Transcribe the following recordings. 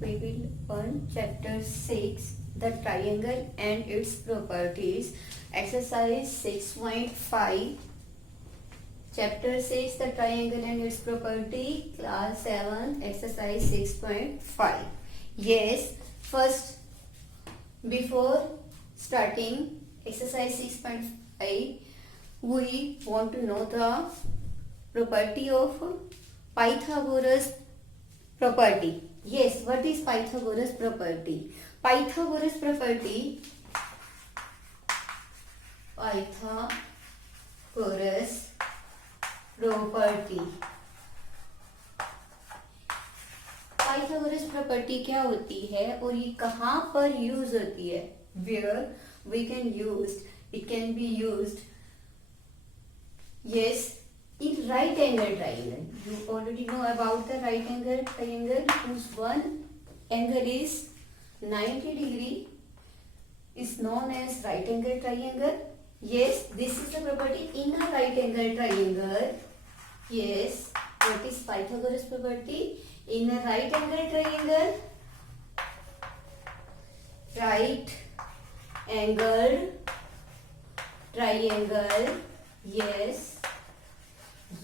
we will learn chapter 6, the triangle and its properties. Exercise 6.5. Chapter 6, the triangle and its property. Class 7, exercise 6.5. Yes, first, before starting exercise 6.5, we want to know the property of Pythagoras property. Yes, what is Pythagoras property? Pythagoras property Pythagoras property क्या होती है और ये कहाँ पर use होती है? Where we can use it can be used, yes, in right angle triangle. You already know about the right angle triangle whose one angle is 90 degree is known as right angle triangle. Yes, this is the property in a right angle triangle. Yes, what is Pythagoras property? In a right angle triangle, right angled triangle, yes,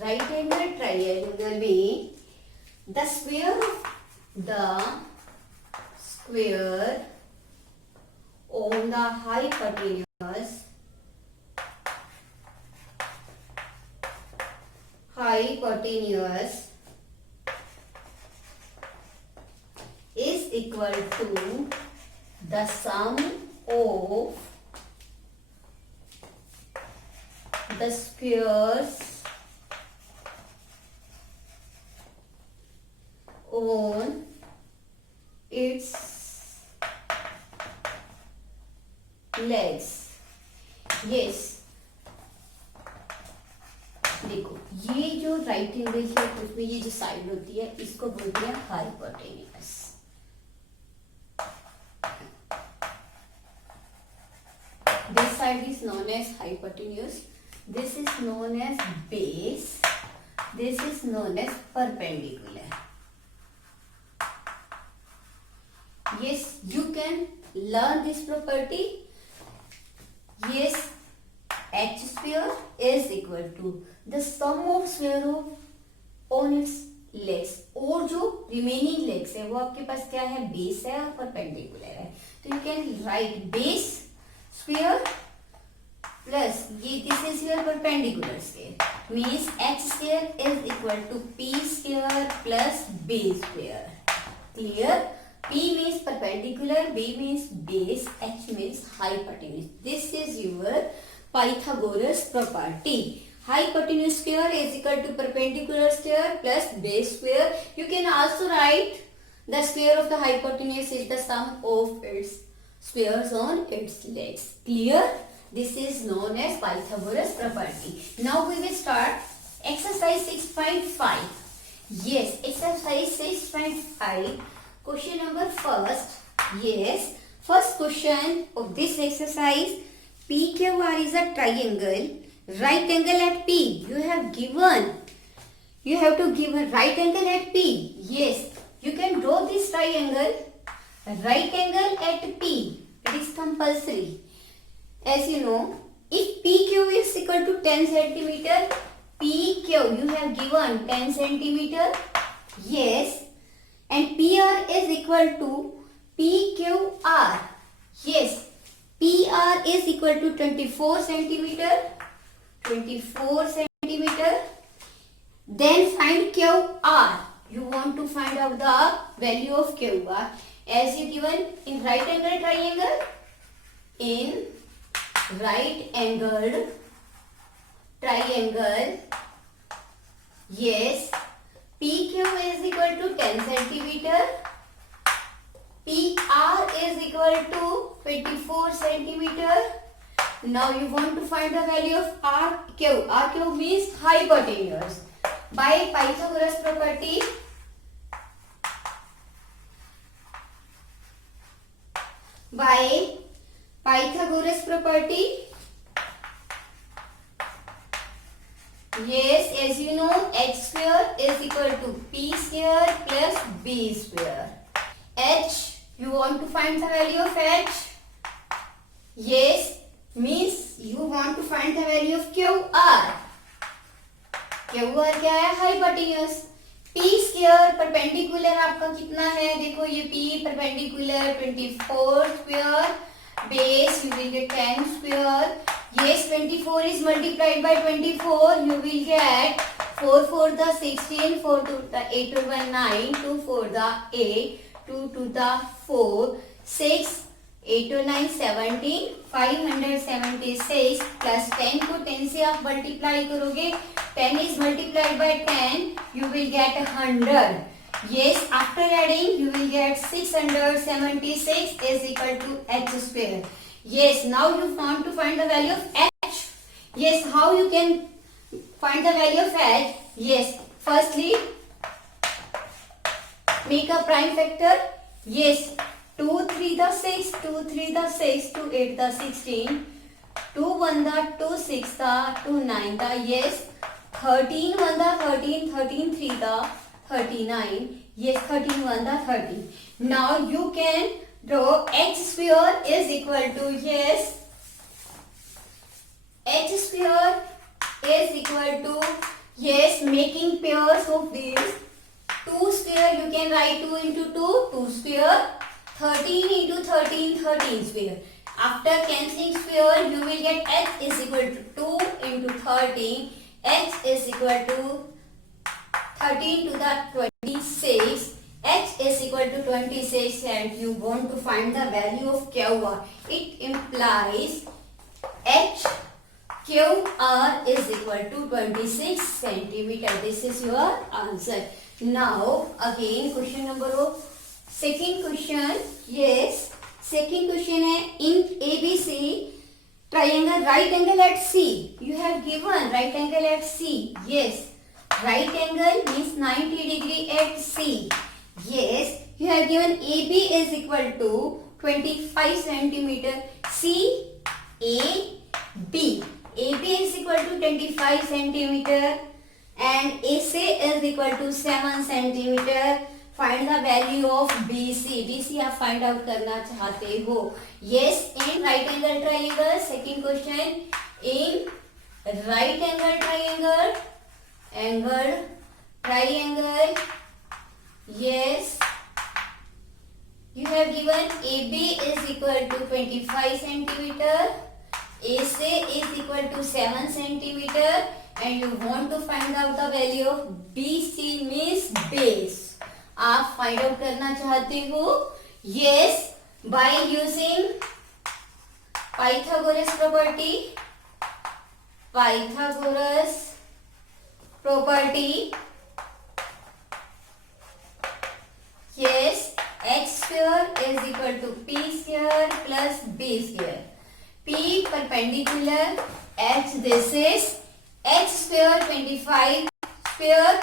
right angle triangle means the square on the hypotenuse is equal to the sum of the squares on its legs. Yes, देखो ये जो right angle है उसमें ये जो side होती है इसको बोलते हैं hypotenuse. This side is known as hypotenuse. This is known as base. This is known as perpendicular. Yes, you can learn this property. Yes, h square is equal to the sum of square of on its legs. और जो remaining legs है वो आपके पास क्या है? base है और perpendicular है. तो you can write base square plus ये this is your perpendicular square means h square is equal to p square plus b square. Clear? P means perpendicular, B means base, H means hypotenuse. This is your Pythagoras property. Hypotenuse square is equal to perpendicular square plus base square. You can also write the square of the hypotenuse is the sum of its squares on its legs. Clear? This is known as Pythagoras property. Now we will start exercise 6.5. Yes, exercise 6.5. Question number first. Yes, first question of this exercise. PQR is a triangle. Right angle at P. You have to give a right angle at P. Yes, you can draw this triangle. Right angle at P. It is compulsory. As you know, if PQ is equal to 10 centimeter, PQ you have given 10 centimeter. Yes. And PR is equal to PQR. Yes, PR is equal to 24 centimeter. Then find QR. You want to find out the value of QR as you given in right angle triangle. In right angled triangle, yes, PQ is equal to 10 centimeter. PR is equal to 24 centimeter. Now you want to find the value of RQ. RQ means hypotenuse. By Pythagoras property, yes, as you know, h square is equal to p square plus b square. H, you want to find the value of H? Yes, means you want to find the value of QR. QR क्या है? Hypotenuse. P square perpendicular आपका कितना है? देखो ये P perpendicular 24 square, base you will get 10 square. Yes, 24 is multiplied by 24, you will get 4 for the 16, 4 to the 8 to the 9, 2 for the 8, 2 to the 4, 6, 8 to 9, 17, 576 plus 10 को 10 से आप multiply करोगे, 10 is multiplied by 10, you will get 100. Yes, after adding you will get 676 is equal to H square. Yes, now you want to find the value of H. Yes, how you can find the value of H? Yes, firstly make a prime factor. Yes, 2 3 the 6, 2 3 the 6, 2 8 the 16, 2 1 the 2 6 the 2 9 the. Yes, 13 1 the 13, 13 3 the 39. Yes, 13 1 the 30. Now you can draw H square is equal to, yes, H square is equal to, yes, making pairs of these 2 square, you can write 2 into 2, 2 square, 13 into 13, 13 square. After cancelling square, you will get H is equal to 2 into 13, H is equal to 13 to the 26, H is equal to 26, and you want to find the value of QR. It implies H QR is equal to 26 centimeter. This is your answer. Now again question number second question. Yes, second question है in ABC triangle right angle at C. You have given right angle at C. Yes, right angle means 90 degree at C. Yes, you have given AB is equal to 25 centimeter. C A B. AB is equal to 25 centimeter and AC is equal to 7 centimeter. Find the value of BC. BC आप find out करना चाहते हो. Yes, in right angle triangle. Second question, in right angle triangle. Yes, you have given AB is equal to 25 centimeter, AC is equal to 7 centimeter, and you want to find out the value of BC means base. आप find out करना चाहते हो. Yes, by using Pythagoras property. Yes, H square is equal to P square plus B square. P perpendicular, H this is H square 25 square,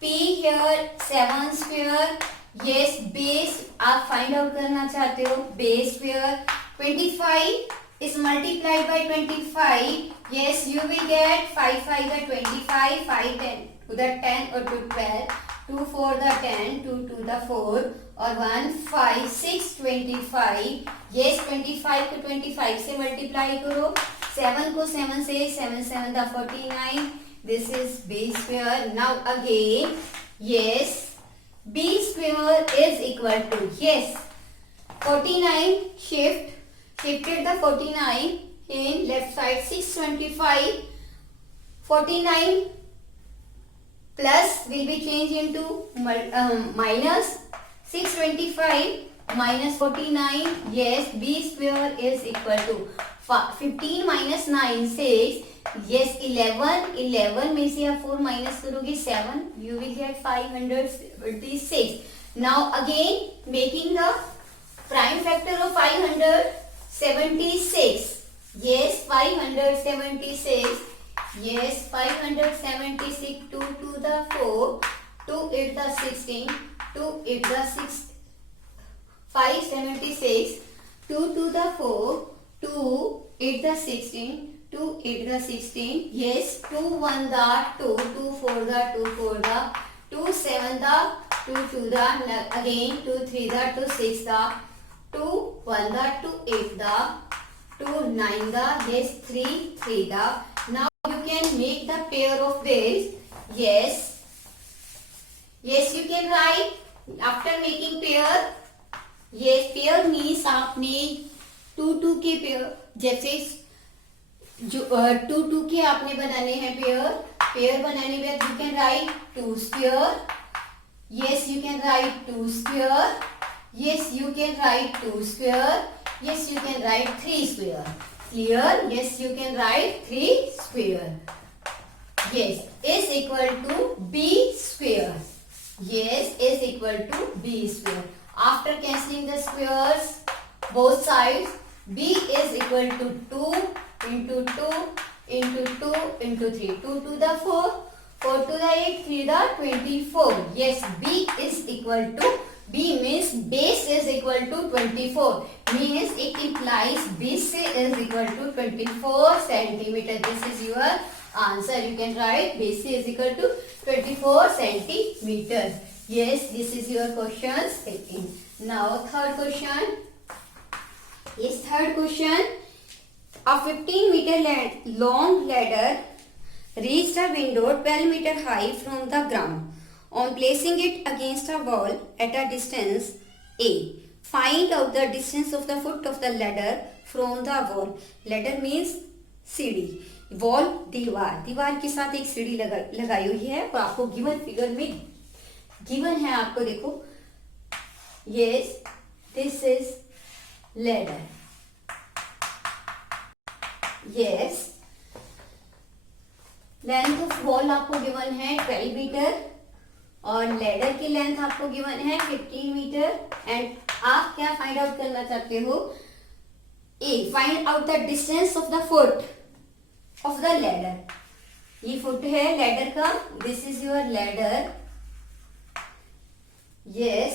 P here 7 square. Yes, base आप find out करना चाहते हो. Base square 25 is multiplied by 25. Yes, you will get 5 5 the 25, 5 10 to the 10 or to 12, 2 4 the 10, 2 2 the 4 और 1 5 6 25. Yes, 25 को 25 से multiply करो. 7 को 7 से 7 7 the 49. This is B square. Now again, yes, B square is equal to, yes, 49 shifted the 49 in left side. 625 49 plus will be changed into minus 625 minus 49. Yes, B square is equal to 15 minus 9 6. Yes, 11 में से आप 4 minus करोगे 7, you will get 576. Now again making the prime factor of 576. Yes, 576. Yes, 576. 2 to the 4, 2 8 the 16, 2 8 the 6, 576. 2 to the 4, 2 8 the 16, 2 8 the 16. Yes, 2 1 the 2, 2 4 the 2 4 the 2 7 the 2 2 the again 2 3 the 2 6 the 2 1 the 2 8 the 2 9 the yes 3 3 the. Now you can make the pair of this. Yes, yes you can write after making pair. yes pair means आपने 2 2 के pair जैसे जो 2 2 के आपने बनाने हैं pair बनाने में you can right 2 square. yes you can write 2 square. yes you can write 2 square. yes you can write 3 square. clear? yes you can write 3 square. yes is equal to b square. yes is equal to b square. after cancelling the squares both sides, b is equal to 2 into 2 into 2 into 3. 2 to the 4, 4 to the 8, 3 the 24. Yes, b is equal to, b means base is equal to 24. Means it implies base is equal to 24 centimeter. This is your answer. You can write base is equal to 24 centimeter. Yes, this is your question second. Now third question. Yes, third question. A 15-meter long ladder reached a window 12 meter high from the ground. On placing it against a wall at a distance A, find out the distance of the foot of the ladder from the wall. Ladder means सीढ़ी. Wall दीवार के साथ एक सीढ़ी लगाई हुई है और आपको गिवन फिगर में गिवन है. आपको देखो, yes this is ladder. yes length of wall आपको गिवन है 12 मीटर और लेडर की लेंथ आपको गिवन है 15 मीटर. एंड आप क्या फाइंड आउट करना चाहते हो? ए, find out the distance of the foot of the ladder. ये फुट है लेडर का. This is your ladder. Yes,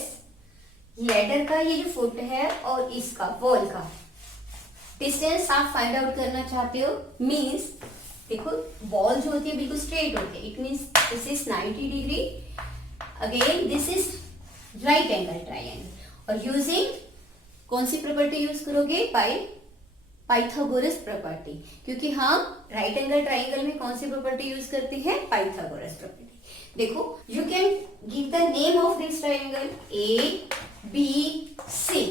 ladder का ये जो फुट है और इसका वॉल का डिस्टेंस आप फाइंड आउट करना चाहते हो. मीन्स देखो, वॉल जो होती है बिल्कुल स्ट्रेट होती है. It means this is 90 degree. Again this is right angle triangle. और यूजिंग कौन सी प्रॉपर्टी यूज करोगे? Pythagoras property. क्योंकि हम राइट एंगल ट्राइंगल में कौन सी प्रॉपर्टी यूज करते हैं? Pythagoras property. देखो, you can give the name of this triangle A B C.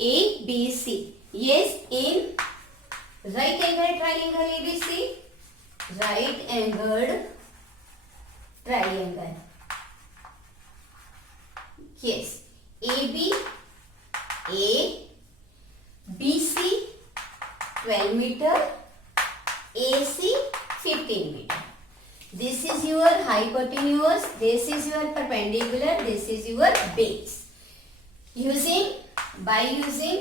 A B C. Yes, in right angle triangle ABC, right angled triangle. Yes, AB, A, BC 12 meter, AC 15 meter. This is your hypotenuse, this is your perpendicular, this is your base. By using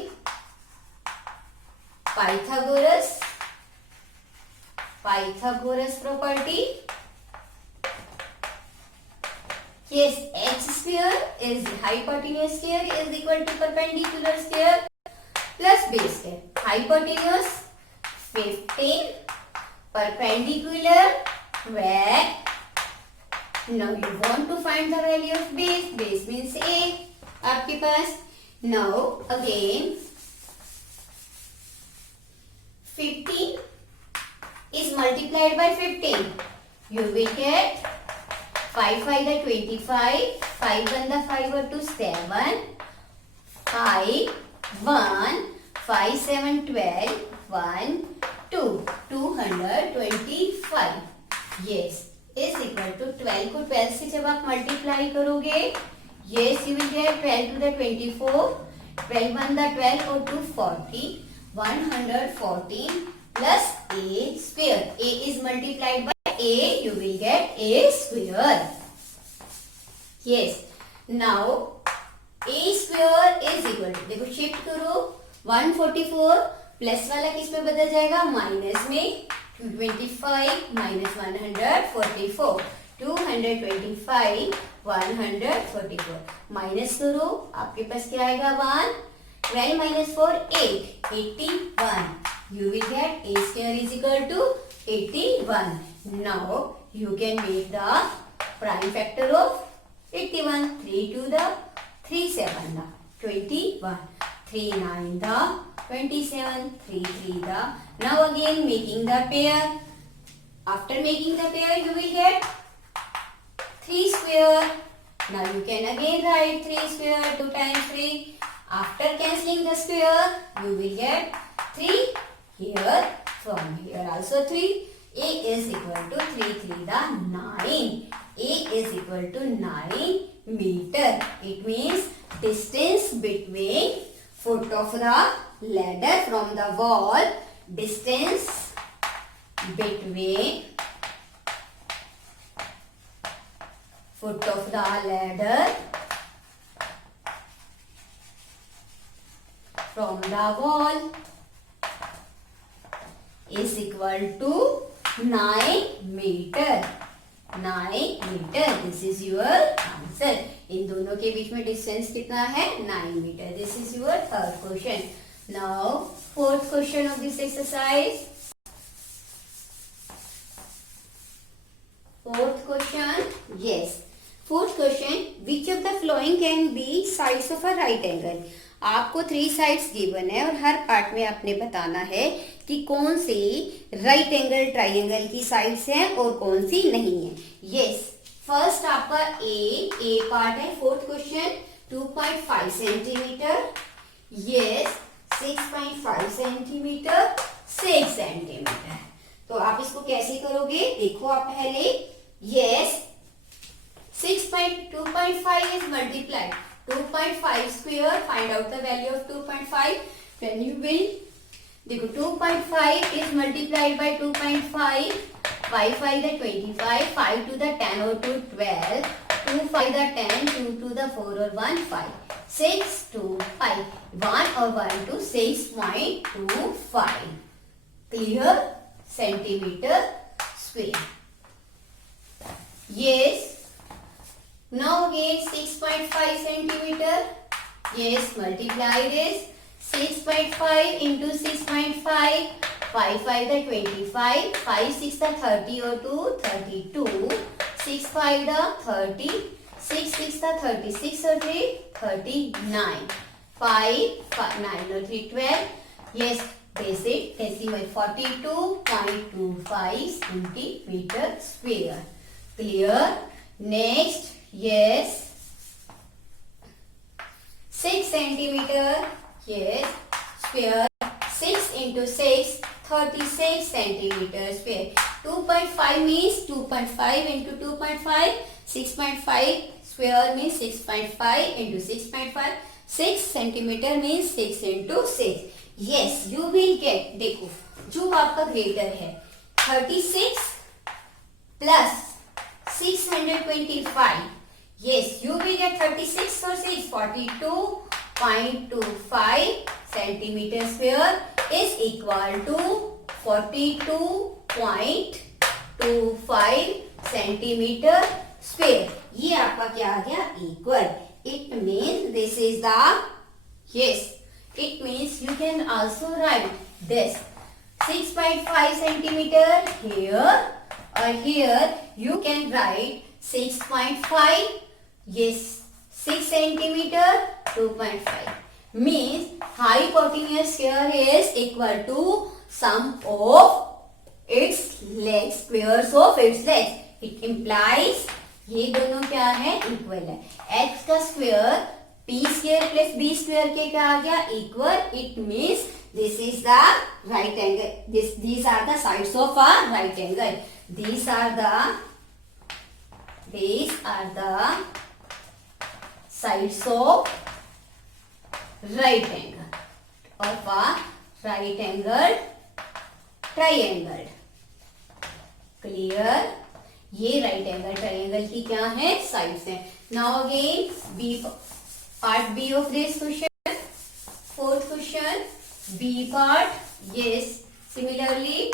Pythagoras property. Yes, h square is hypotenuse square is equal to perpendicular square plus base square. Hypotenuse 15, perpendicular 12. Now you want to find the value of base. Base means a आपके पास. Now again 15 is multiplied by 15. You will get 5 5 the 25, 5 1 the 5 or 2 7, 5 1, 5 7 12, 1 2, 225. Yes, is equal to 12 को 12 से जब आप multiply करोगे, yes you will get 12 to the 24, 12 1 the 12 or 2 40. 114 plus a square. A is multiplied by a, you will get a square. Yes. Now a square is equal to, देखो shift करो, 144 plus वाला किस में बदल जाएगा? Minus में. 225 minus 144. 225 144 minus करो, आपके पास क्या आएगा? 1. 12 minus 4, 8. 81. You will get a square is equal to 81. Now you can make the prime factor of 81. 3 to the 3 7 the 21. 3 9 the 27. 3 3 the. Now again making the pair. After making the pair you will get 3 square. Now you can again write 3 square 2 times 3. After cancelling the square you will get 3 here. From here also 3. A is equal to 3 3 the 9. A is equal to 9 meter. It means distance between foot of the ladder from the wall. Distance between foot of the ladder from the wall is equal to 9 meter. 9 meter. This is your answer. इन दोनों के बीच में distance कितना है? 9 meter. This is your third question. Now fourth question of this exercise. Fourth question. Yes. Fourth question. Which of the following can be sides of a right angle? आपको 3 sides given है और हर part में आपने बताना है कि कौन सी राइट एंगल ट्राइंगल की साइड्स हैं और कौन सी नहीं है. यस, फर्स्ट आपका ए पार्ट है. Fourth question 2.5 centimetre. Yes, 6.5 centimetre, 6 centimetre. तो आप इसको कैसे करोगे? देखो आप पहले. Yes, 2.5 is multiplied 2.5 square. Find out the value of 2.5. Then you will देखो 2.5 is multiplied by 2.5. 5 5 the 25. 5 to the 10 or to 12. 2 5 the 10. 2 to the 4 or 1 5. 6 to 5. 1 or 1 to 6.25. Clear? Centimeter square. Yes. Now again 6.5 centimeter. Yes, multiply this. 6.5 into 6.5. 5 5 the 25. 5 6 the 30 or 2 32. 6 5 the 30. 6 6 the 36 or 3 39. 5 9 or 3 12. Yes, basic decimal 42.25 centimeter square. Clear? Next. Yes, 6 centimeter. Yes, square. 6 into 6, 36 centimeter square. 2.5 means 2.5 into 2.5. 6.5 square means 6.5 into 6.5. 6 centimeter means 6 into 6. Yes, you will get. देखो जो आपका greater है 36 plus 625. Yes, you will get 36 or 6. 42.25 centimeter square is equal to 42.25 centimeter square. ये आपका क्या आ गया? Equal. It means this is the. Yes, it means you can also write this 6.5 centimeter here or here. You can write 6.5. Yes, 6 centimeter 2.5 means hypotenuse square is equal to sum of its legs, squares of its legs. It implies ये दोनों क्या है? Equal है. x का square p square plus b square के क्या आ गया? Equal. It means this is the right angle. these are the sides of a right angle. These are the sides of right angle of a right angle triangle. Clear? ये right angle triangle की क्या है? sides है. Now again part B of this question. Fourth question B part. Yes, similarly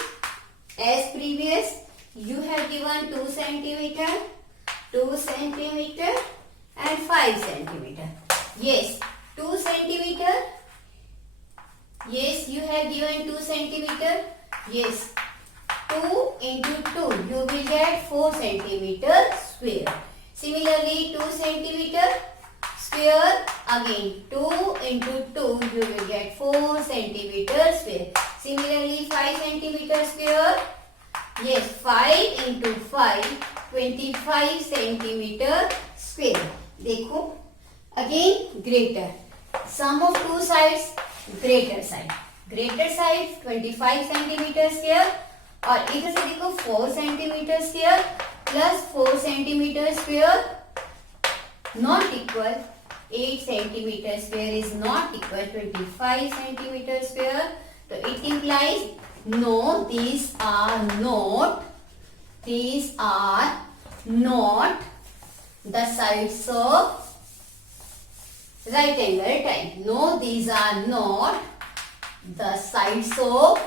as previous you have given 2 centimeter, 2 centimeter and 5 centimeter. Yes, 2 centimeter. Yes, you have given 2 centimeter. Yes, 2 into 2 you will get 4 centimeter square. Similarly, 2 centimeter square, again 2 into 2, you will get 4 centimeter square. Similarly, 5 centimeter square, yes, 5 into 5, 25 centimeter square. देखो, again greater, sum of two sides, greater side 25 centimeter square, और इधर से देखो 4 centimeter square plus 4 centimeter square not equal 8 centimeter square is not equal 25 centimeter square. So it implies no, these are not the sides of right angle triangle. No, these are not the sides of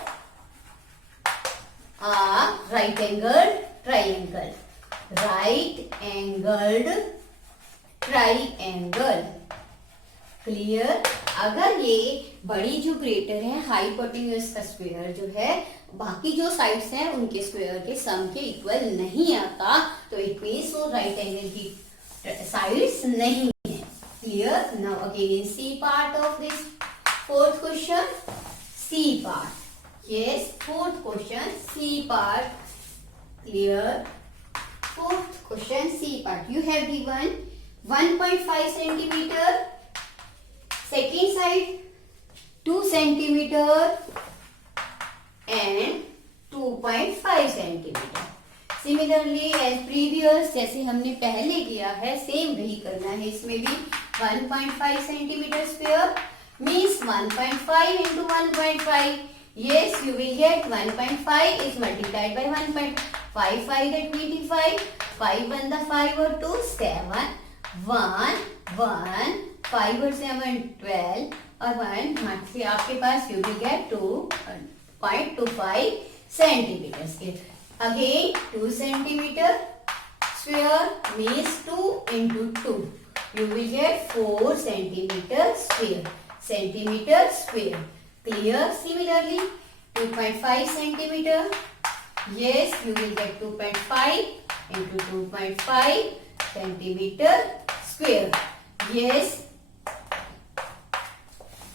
a right angled triangle. Right angled triangle. Clear. अगर ये बड़ी जो greater है hypotenuse का square जो है बाकी जो साइड्स हैं उनके स्क्वायर के सम के इक्वल नहीं आता, तो इट मींस वो राइट एंगल की साइड्स नहीं है. Clear. Now again C part of this fourth question. C part. Yes, fourth question C part. Clear. Fourth question C part. You have given 1.5 centimeter, second side 2 centimeter and 2.5 centimeter. Similarly as previous, जैसे हमने पहले किया है same वही करना है इसमें भी. 1.5 centimeter square means 1.5 into 1.5. Yes, you will get 1.5 is multiplied by 1.5. 5 that 25. 5 1 the 5 or 2 7. 1 1 5 और 7 12 और 1 फिर आपके पास you will get 2.25 centimetre square. Again 2 centimetre square means 2 into 2 you will get 4 centimeter square. Centimeter square. Clear. Similarly 2.5 centimeter. Yes, you will get 2.5 into 2.5 centimeter square. Yes,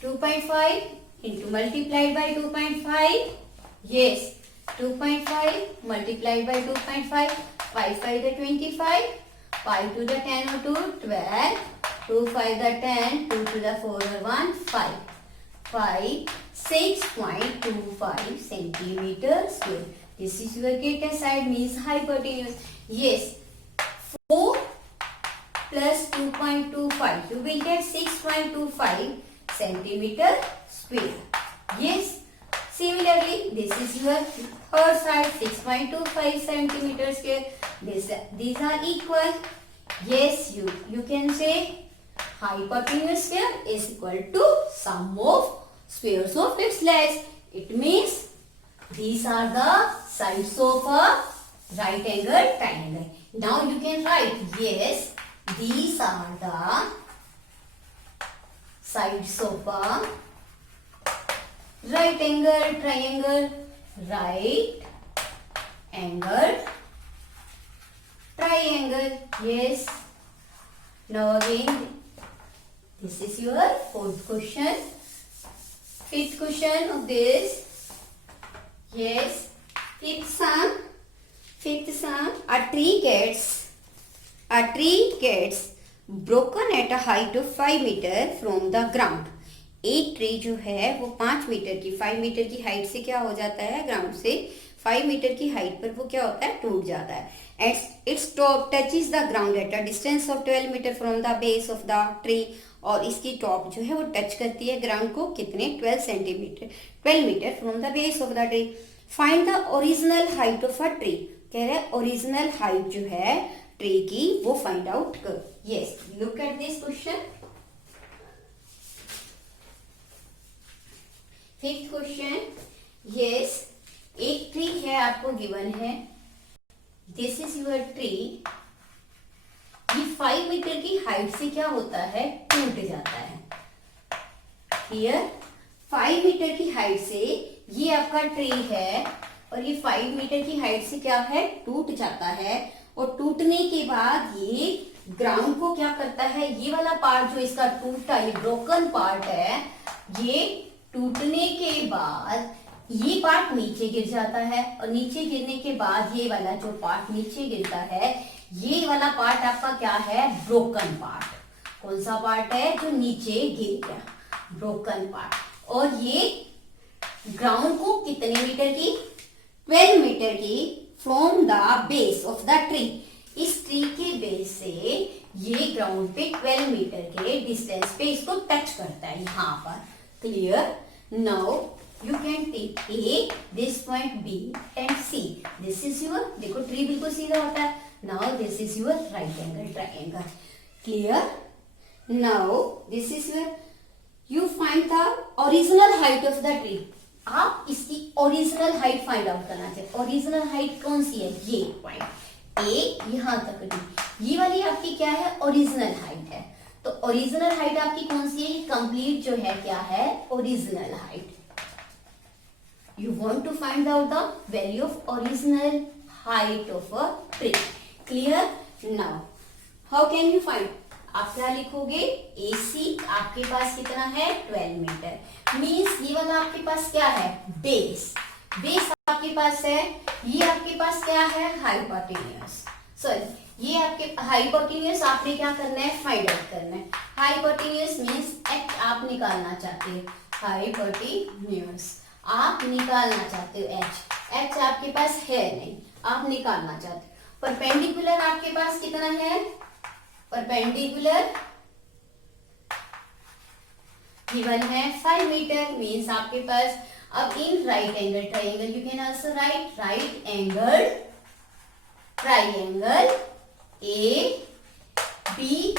2.5 into multiplied by 2.5. Yes, 2.5 multiplied by 2.5. 5 5 the 25. 5 to the 10 or 2 12. 2 5 the 10. 2 to the 4 or 1 5. 5 6.25 centimeter square. This is your greater side means hypotenuse. Yes, 4 plus 2.25 you will get 6.25 centimeter square. Yes. Similarly, this is your third side 6.25 centimeter square. These are equal. Yes, you can say hypotenuse square is equal to sum of squares of its legs. It means these are the sides of a right angle triangle. Now you can write, yes, these are the sides of a right angle triangle. Right angle triangle. Yes. Now again, this is your fourth question. Fifth question of this. Yes. Fifth sum. A tree gets broken at a height of 5 meter from the ground. एक tree जो है वो 5 metre की 5 metre की height से क्या हो जाता है, ग्राउंड से 5 मीटर की हाइट पर वो क्या होता है, टूट जाता है. Its top touches the ground at a distance of 12 meter from the base of the tree. और इसकी टॉप जो है वो टच करती है ग्राउंड को कितने, 12 meter from the base of the tree. Find the original height of a tree. कह रहे हैं ओरिजिनल हाइट जो है ट्री की वो फाइंड आउट करो. Yes, look at this question. Fifth question. Yes, एक ट्री है आपको गिवन है. This is your tree. ये 5 मीटर की हाइट से क्या होता है, टूट जाता है. क्लियर. 5 मीटर की हाइट से ये आपका ट्री है और ये 5 मीटर की हाइट से क्या है, टूट जाता है. और टूटने के बाद ये ग्राउंड को क्या करता है, ये वाला पार्ट जो इसका टूटा, ये ब्रोकन पार्ट है, ये टूटने के बाद ये पार्ट नीचे गिर जाता है और नीचे गिरने के बाद ये वाला जो पार्ट नीचे गिरता है, ये वाला पार्ट आपका क्या है, ब्रोकन पार्ट। कौन सा पार्ट है, जो नीचे गिर गया, ब्रोकन पार्ट। और ये ग्राउंड को कितने मीटर की, 12 मीटर की from the base of the tree. इस ट्री के बेस से ये ग्राउंड पे 12 मीटर के डिस्टेंस पे इसको टच करता है यहाँ पर। Clear? Now you can take A, this point B and C. This is your, देखो ट्री बिल्कुल सीधा होता है। Now this is your right angle triangle. Clear? Now this is your, you find the original height of the tree. आप इसकी original height find out करना चाहते। Original height कौन सी है, ये पॉइंट A यहाँ तक डी, ये वाली आपकी क्या है, ओरिजिनल हाइट है। तो ओरिजिनल हाइट आपकी कौन सी है, कंप्लीट जो है क्या है, original height. You want to find out the value of original height of a tree. Clear? Now, how can you find? आप क्या लिखोगे, AC आपके पास कितना है, 12 मीटर। मीन्स ये वाला आपके पास क्या है, बेस। बेस आपके पास है, ये आपके पास क्या है, हाइपोटेन्यूज। सॉरी, ये आपके हाइपोटेन्यूज आपने क्या करना है, फाइंड आउट करना है। हाइपोटेन्यूज मीन्स h आप निकालना चाहते हो, हाइपोटेन्यूज आप निकालना चाहते हो, एच आपके पास है नहीं, आप निकालना चाहते हो। परपेंडिकुलर आपके पास कितना है, परपेंडिकुलर गिवन है 5 मीटर। मीन्स आपके पास, अब in right angle triangle you can also right right angle triangle A B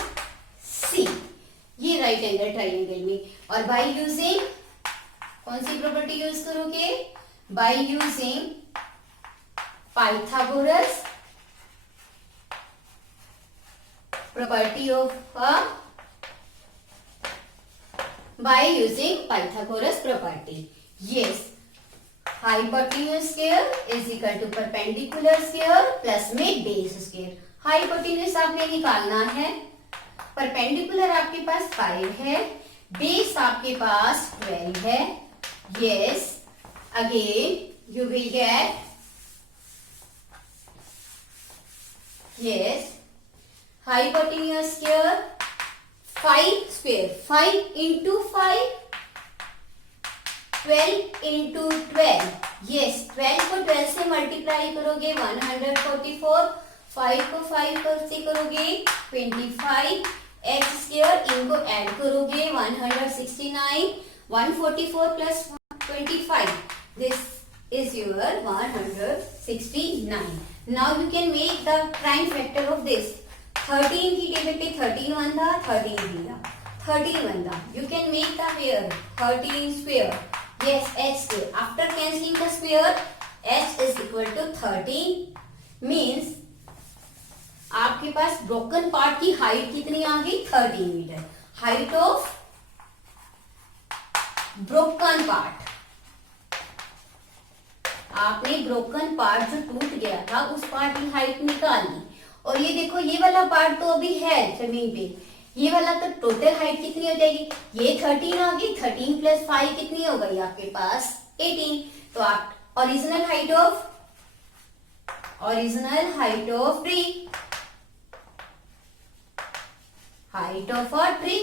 C, ये राइट एंगल ट्राइंगल में। और बाय यूजिंग कौन सी प्रॉपर्टी यूज करोगे, by using Pythagoras property of by using Pythagoras property. Yes, hypotenuse square is equal to perpendicular square plus में base square. Hypotenuse आपने निकालना है, परपेंडिकुलर आपके पास 5 है, बेस आपके पास 12 है। Yes, again you will get, yes, hypotenuse square 5 square, 5 into 5, 12 into 12. Yes, 12 को 12 से मल्टीप्लाई करोगे 144, 5 को 5 से करोगे 25, x स्क्वायर, इनको ऐड करोगे 169, 144 plus 25, this is your 169. Now you can make the prime factor of this. 13 की बेटे 13 वन था, 13 दिया, 13 वन था। You can make the pair 13 square. Yes, h square. After cancelling the square, h is equal to 13. Means आपके पास broken part की height कितनी आ गई, 13 meter. Height of broken part, आपने ब्रोकन पार्ट जो टूट गया था उस पार्ट की हाइट निकाली। और ये देखो, ये वाला पार्ट तो अभी है जमीन पे, ये वाला तो टोटल हाइट कितनी हो जाएगी, ये 13 आ गई, 13 प्लस 5 कितनी हो गई आपके पास, 18। तो आप original height of tree, height of a tree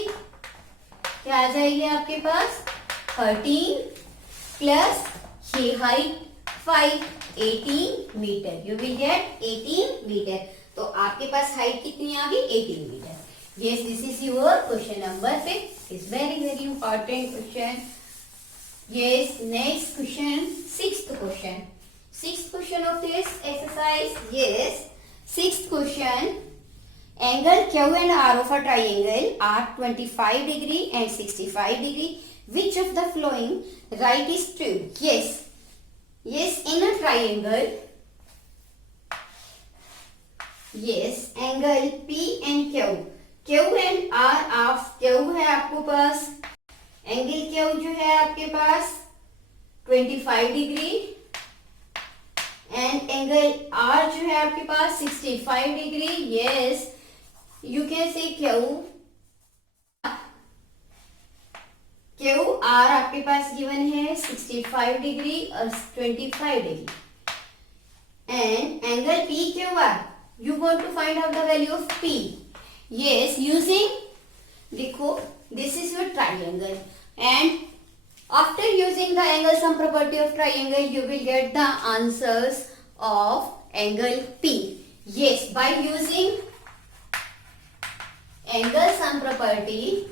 क्या आ जाएगी आपके पास, 13 प्लस ये height 5, 18 metre. You will get 18 metre. तो आपके पास हाइट कितनी आ गई, 18 metre. Yes, this is your question number 6। Is very very important question. Yes, next question, sixth question of this exercise. Yes, sixth question, angle Q and R of a triangle are 25 degree and 65 degree. Which of the following right is true? Yes, in a triangle, yes, angle P and Q and R of Q है आपको पास, angle Q जो है आपके पास 25 degree and angle are जो है आपके पास 65 degree. Yes, you can से Q R आपके पास गिवन है 65 डिग्री और 25 degree. And angle P Q R, you want to find out the value of P. Yes, using, देखो, this is your triangle and after using the angle sum property of triangle you will get the answers of angle P. Yes, by using angle sum property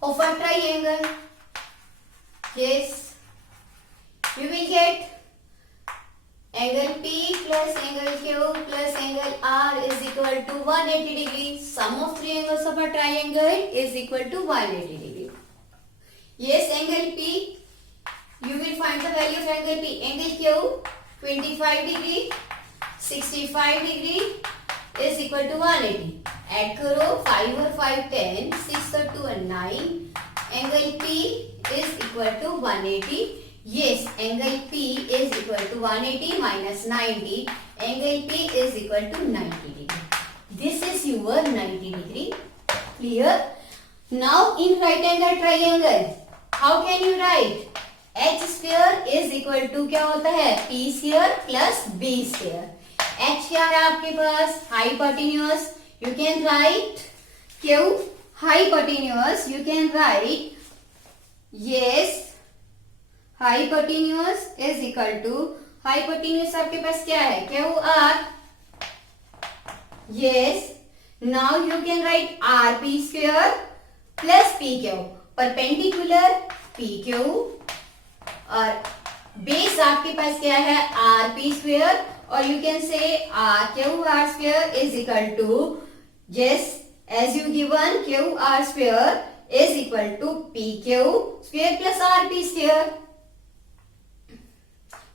of a triangle, yes, you will get angle P plus angle Q plus angle R is equal to 180 degree. Sum of three angles of a triangle is equal to 180 degree. Yes, angle P, you will find the value of angle P. Angle Q 25 degree, 65 degree is equal to 180. Add करो 5 और 5 10, 6 और 2 और 9. Angle P is equal to 180. Yes, angle P is equal to 180 minus 90. Angle P is equal to 90 degree. This is your 90 degree. Clear? Now in right angle triangle, how can you write? H square is equal to क्या होता है? P square plus B square. H क्या है आपके पास? Hypotenuse. You can write Q hypotenuse. You can write, yes, hypotenuse is equal to, hypotenuse आपके पास क्या है? Q R. Yes, now you can write R P square plus P Q. Perpendicular P Q और base आपके पास क्या है? R P square. और you can say R Q R square is equal to, yes, as you given, Q R square is equal to P Q square plus R P square.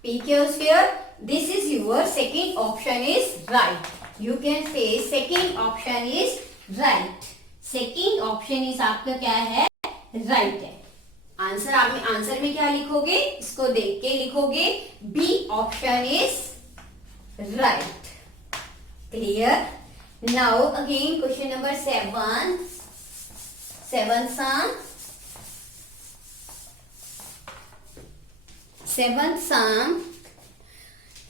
PQ sphere. This is your second option is right. You can say second option is right. Second option is आपका क्या है? right है. Answer आप answer में क्या लिखोगे? इसको देख के लिखोगे B option is right. Clear? Now again question number 7. 7 sum. 7th sum.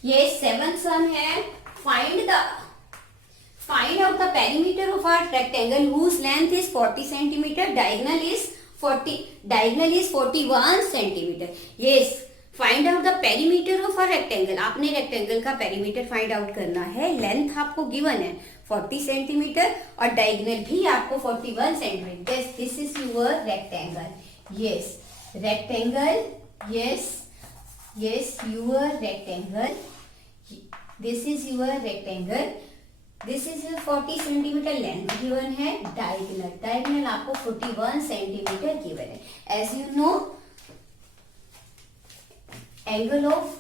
Yes, 7th sum है find out the perimeter of a rectangle whose length is 40 centimeter, diagonal is 41 centimeter. Yes, find out the perimeter of a rectangle. आपने rectangle का perimeter find out करना है. length आपको given है 40 centimeter और diagonal भी आपको 41 centimeter. Yes, this is your rectangle. Yes, rectangle. Yes, your rectangle. This is your rectangle. This is your 40 centimeter length given है. diagonal आपको 41 centimeter given है. As you know, angle of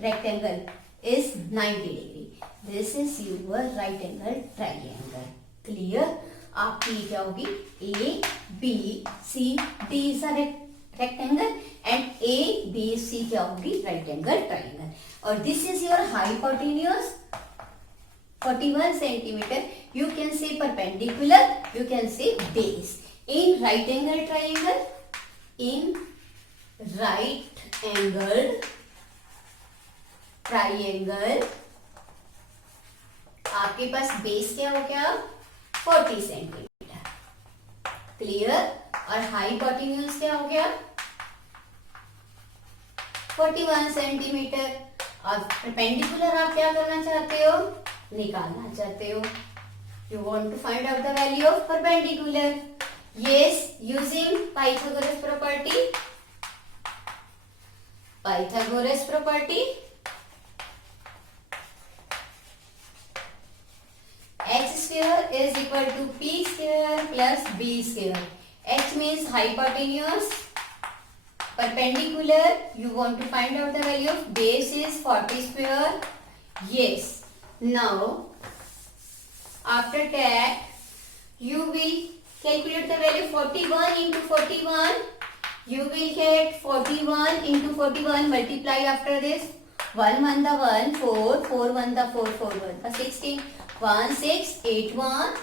rectangle is 90 degree. This is your right angle triangle. Clear? आपकी क्या होगी? A, B, C, D is a rectangle and A, B, C क्या होगी? right angle triangle. और this is your hypotenuse 41 centimeter. You can say perpendicular, you can say base. In right angle triangle, in right angle triangle आपके पास base क्या हो गया? 40 centimetre. Clear? और hypotenuse क्या हो गया? 41 सेंटीमीटर. और परपेंडिकुलर आप क्या करना चाहते हो? निकालना चाहते हो. You want to find out the value of perpendicular. Yes, using Pythagoras property. Pythagoras property. H square is equal to P square plus B square. H means hypotenuse. Perpendicular, you want to find out the value of base is 40 square. Yes. Now, after that, you will calculate the value 41 into 41. You will get 41 into 41, multiply after this. 1 1 the 1, 4, 4 1 the 4, 4 1 the 16, 1 6 8 1.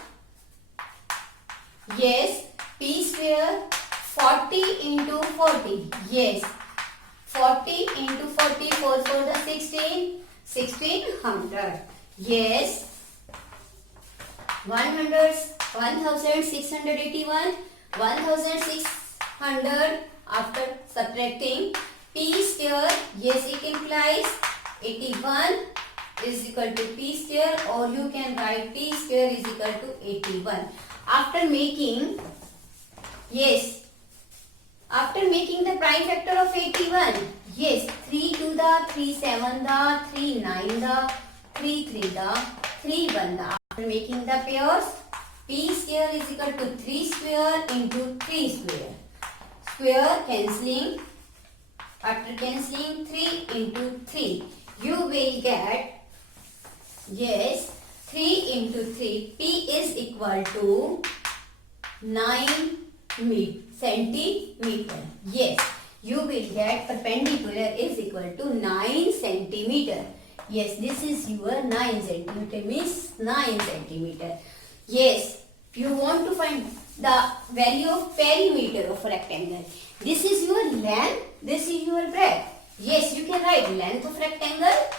Yes, p square 40 into 40. Yes, 40 into 40, 4 4 the 16, 1600. Yes, 1681, 1600 after subtracting p square. Yes, it implies 81 is equal to p square, or you can write p square is equal to 81. After making, yes, after making the prime factor of 81, yes, 3 to the 3 7 the 3 9 the 3 3 the 3 1 the. After making the pairs, p square is equal to 3 square into 3 square. Square cancelling. After cancelling 3 into 3, you will get, yes, 3 into 3, p is equal to 9 centimeter. Yes, you will get perpendicular is equal to 9 centimeter. Yes, this is your 9 centimeter, means 9 centimeter. Yes, you want to find the value of perimeter of rectangle. This is your length, this is your breadth. Yes, you can write length of rectangle,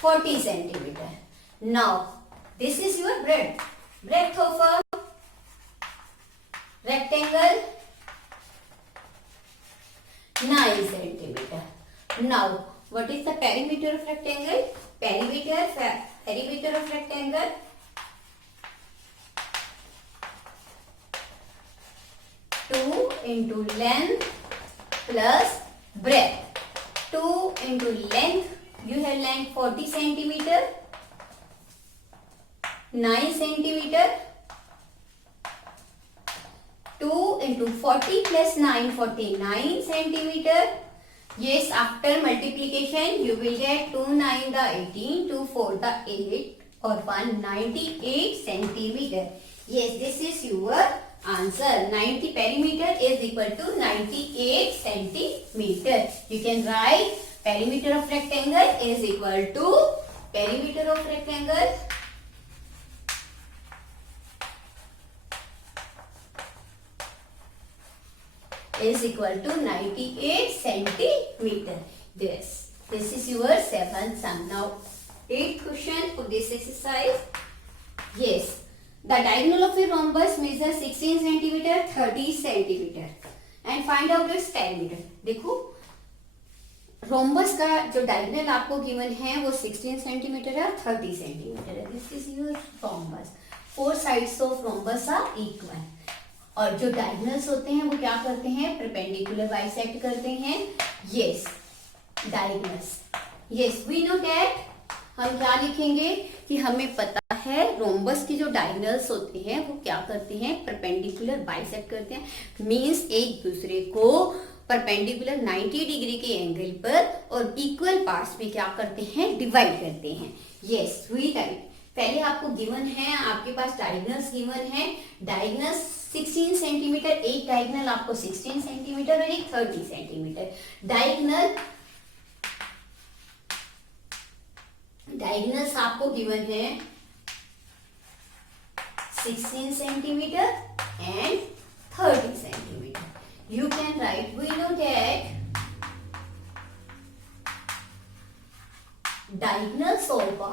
40 centimeter. Now, this is your breadth. Breadth of a rectangle, 9 centimeter. Now, what is the perimeter of rectangle? Perimeter of rectangle, 2 into length plus breadth. 2 into length, you have length 40 centimeter, 9 centimeter. 2 into 40 plus 9, 49 centimeter. Yes, after multiplication, you will get 2 9 the 18, 2 4 the 8, or 198 centimeter. Yes, this is your answer. 90 perimeter is equal to 98 centimeter. You can write perimeter of rectangle is equal to perimeter of rectangle is equal to 98 centimeter. This is your 7th sum. Now 8th question for this exercise. Yes, the diagonal of a rhombus measures 16 centimeter, 30 centimeter and find out its perimeter. देखो rhombus का जो diagonal आपको given है वो 16 centimetre है और 30 centimetre है. This is your rhombus. 4 sides of rhombus are equal. और जो डायगोनल्स होते हैं वो क्या करते हैं? परपेंडिकुलर बाइसेक्ट करते हैं. Yes, diagonals. Yes, we know that. हम क्या लिखेंगे कि हमें पता है रोम्बस की जो डायगोनल्स होते हैं वो क्या करते हैं? परपेंडिकुलर बाइसेक्ट करते हैं. मींस एक दूसरे को परपेंडिकुलर 90 डिग्री के एंगल पर और इक्वल पार्ट्स में क्या करते हैं? डिवाइड करते हैं. Yes, we write. पहले आपको गिवन है, आपके पास डायगोनल्स गिवन है. डायगोनल्स 16 सेंटीमीटर, एक डायगोनल आपको 16 सेंटीमीटर और एक 30 सेंटीमीटर. डायगोनल्स आपको गिवन है 16 centimetre and 30 centimetre. You can write, we know that diagonals of a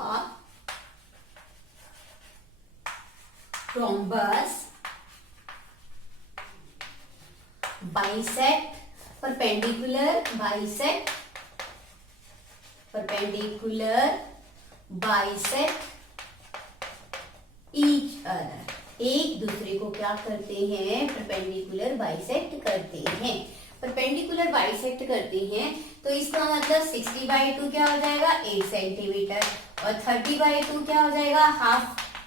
rhombus bisect perpendicular bisect each other. एक दूसरे को क्या करते हैं? परपेंडिकुलर बाइसेक्ट करते हैं. परपेंडिकुलर बाइसेक्ट करते हैं तो इसका मतलब 60/2 क्या हो जाएगा? 8 सेंटीमीटर. और 30/2 क्या हो जाएगा? Half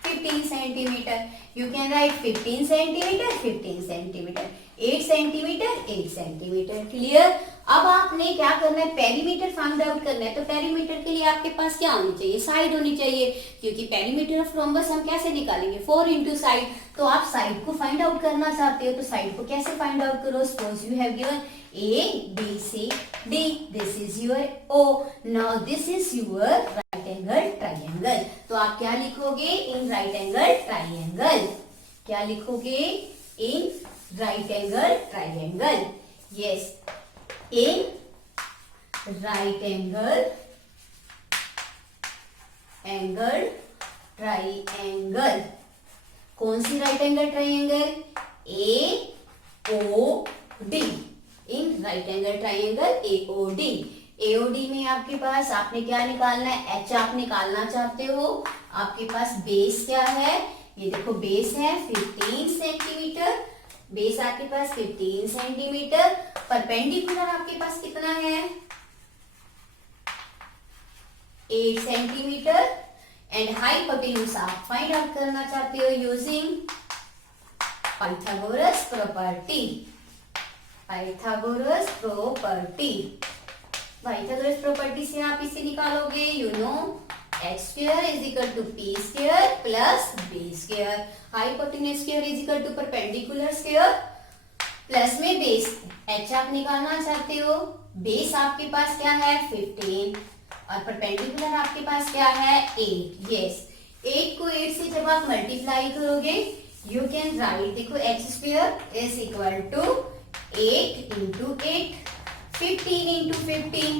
15 centimetre. You can right 15 centimetre 15 centimetre, 8 centimetre 8 centimetre. Clear? अब आपने क्या करना है, पेरीमीटर फाइंड आउट करना है। तो पेरीमीटर के लिए आपके पास क्या होनी चाहिए, साइड होनी चाहिए, क्योंकि पेरीमीटर ऑफ रोम्बस हम कैसे निकालेंगे, 4 इंटू साइड। तो आप साइड को फाइंड आउट करना चाहते हो, तो साइड को कैसे फाइंड आउट करो, suppose you have given A B C D, this is your O, now this is your right angle triangle। तो आप क्या लिखोगे, इन राइट एंगल ट्राइंगल, क्या लिखोगे, in right angle triangle, yes, in right angle triangle. कौन सी right angle triangle, AOD, in right angle triangle AOD। AOD में आपके पास आपने क्या निकालना है, H आप निकालना चाहते हो। आपके पास बेस क्या है, ये देखो बेस है 15 सेंटीमीटर, बेस आपके पास 15 सेंटीमीटर, परपेंडिकुलर आपके पास कितना है, 8 सेंटीमीटर, एंड हाइपोटेन्यूज आप फाइंड आउट करना चाहते हो using Pythagoras property. Pythagoras property से आप इसे निकालोगे, you know h square is equal to p square plus b square, hypotenuse square is equal to perpendicular square plus में बेस। h आप निकालना चाहते हो, बेस आपके पास क्या है 15 और परपेंडिकुलर आपके पास क्या है 8, यस। 8 को 8 से जब आप मल्टीप्लाई करोगे, यू कैन राइट, देखो h square is equal to 8 into 8, 15 into 15,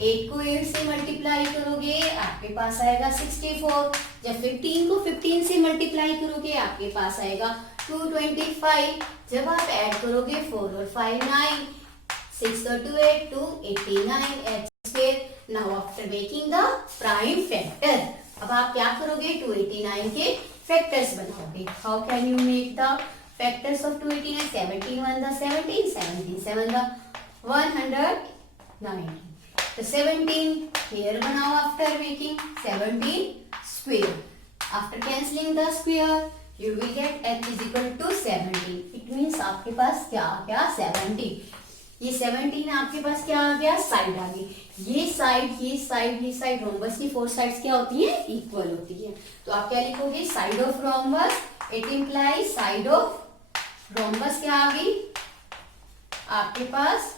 8 को 8 से मल्टीप्लाई करोगे आपके पास आएगा 64, जब 15 को 15 से मल्टीप्लाई करोगे आपके पास आएगा 225, जब आप ऐड करोगे 4 और 5 9, 6 और 2 8 289 h square. Now after making the prime factor, अब आप क्या करोगे, 289 के फैक्टर्स बनाओगे। How can you make the factors of 289, 17 1 the 17, 17 7 the 190, तो 17 here बनाओ after making 17 square, after cancelling the square you will get h is equal to 17, it means आपके पास क्या आ गया 70, ये 17 आपके पास क्या आ गया, साइड आ गई, ये साइड ये साइड ये साइड, रोम्बस की 4 साइड्स क्या होती हैं, इक्वल होती है। तो आप क्या लिखोगे, side of rhombus, it implies side of rhombus क्या आ गई आपके पास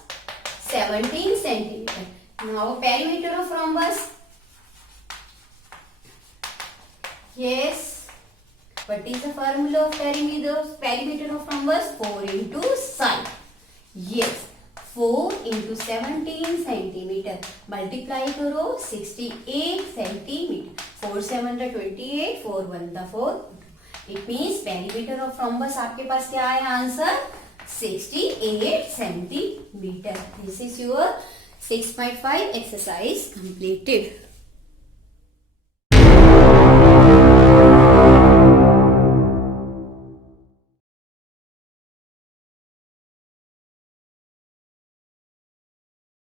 17 centimetre. Now perimeter of rhombus, yes, what is the formula of perimeter of rhombus, 4 into side, yes, 4 into 17 centimetre, multiply करो 68 centimetre, 4 7 28, 4 1 4, it means perimeter of rhombus आपके पास क्या है answer, 68 centimetre. This is your 6.5 exercise completed.